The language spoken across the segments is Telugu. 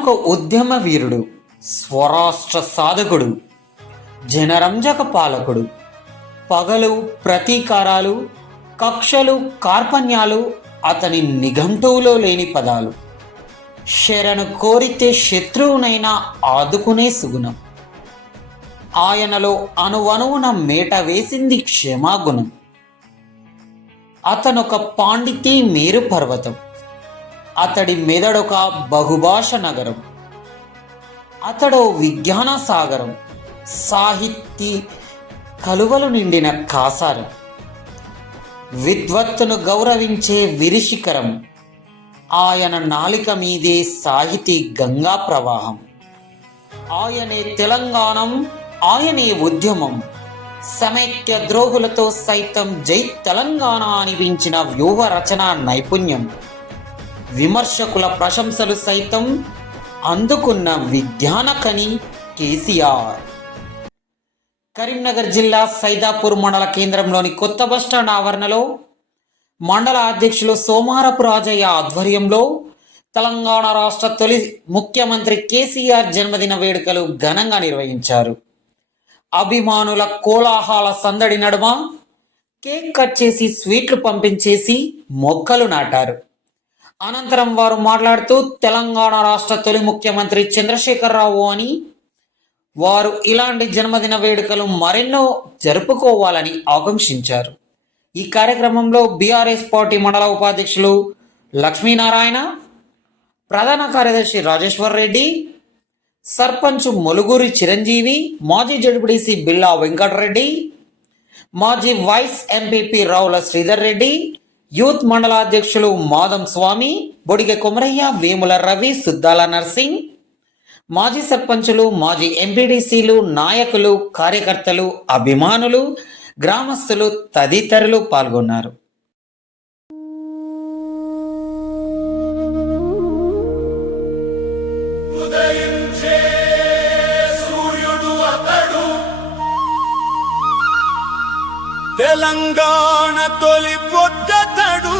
అతనొక ఉద్యమ వీరుడు, స్వరాష్ట్ర సాధకుడు, జనరంజక పాలకుడు. పగలు, ప్రతీకారాలు, కక్షలు, కార్పణ్యాలు అతని నిఘంటువులో లేని పదాలు. శరణు కోరితే శత్రువునైనా ఆదుకునే సుగుణం. ఆయనలో అణువణువున మేట వేసింది క్షమాగుణం. అతనొక పాండితీ మేరు పర్వతం. అతడి మెదడొక బహుభాష నగరం. అతడో విజ్ఞాన సాగరం, సాహితీ కలువలు నిండిన కాసారం. విద్వత్తును గౌరవించే విరిశిఖరం. ఆయన నాలిక మీదే సాహితీ గంగా ప్రవాహం. ఆయనే తెలంగాణం, ఆయనే ఉద్యమం. సమైక్య ద్రోహులతో సైతం జై తెలంగాణ అనిపించిన వ్యూహ రచన నైపుణ్యం. విమర్శకుల ప్రశంసలు సైతం అందుకున్న విజ్ఞానకని కేసీఆర్. కరీంనగర్ జిల్లా సైదాపూర్ మండల కేంద్రంలోని కొత్త బస్టాండ్ ఆవరణలో మండల అధ్యక్షులు సోమారపు రాజయ్య ఆధ్వర్యంలో తెలంగాణ రాష్ట్ర తొలి ముఖ్యమంత్రి కేసీఆర్ జన్మదిన వేడుకలు ఘనంగా నిర్వహించారు. అభిమానుల కోలాహల సందడి నడుమ కేక్ కట్ చేసి స్వీట్లు పంపించేసి మొక్కలు నాటారు. అనంతరం వారు మాట్లాడుతూ తెలంగాణ రాష్ట్ర తొలి ముఖ్యమంత్రి చంద్రశేఖరరావు అని, వారు ఇలాంటి జన్మదిన వేడుకలు మరెన్నో జరుపుకోవాలని ఆకాంక్షించారు. ఈ కార్యక్రమంలో బీఆర్ఎస్ పార్టీ మండల ఉపాధ్యక్షులు లక్ష్మీనారాయణ, ప్రధాన కార్యదర్శి రాజేశ్వర్ రెడ్డి, సర్పంచ్ ములుగురి చిరంజీవి, మాజీ జడ్పీటీసీ బిల్లా వెంకటరెడ్డి, మాజీ vice MPP Ravula Sridhar Reddy, youth మండల అధ్యక్షులు మాదం స్వామి, బొడిగె కొమరయ్య, వేముల రవి, సుద్దాల నర్సింగ్, మాజీ సర్పంచులు, మాజీ ఎంపీటీసీలు, నాయకులు, కార్యకర్తలు, అభిమానులు, గ్రామస్తులు తదితరులు పాల్గొన్నారు. తెలంగాణ తొలి పొద్దతడు,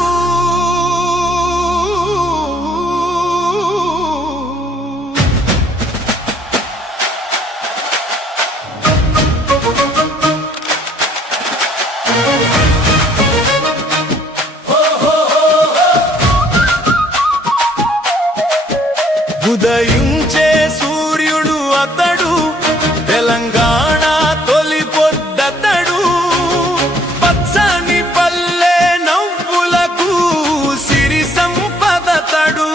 ఉదయించే సూర్యుడు అతడు, తెలంగాణ తొలి పొద్దతడు. పచ్చని పల్లె నవ్వులకు సిరి సంపదతడు.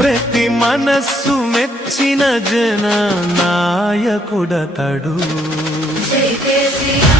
ప్రతి మనస్సు మెచ్చిన జన నాయకుడతడు. జై కేసీఆర్.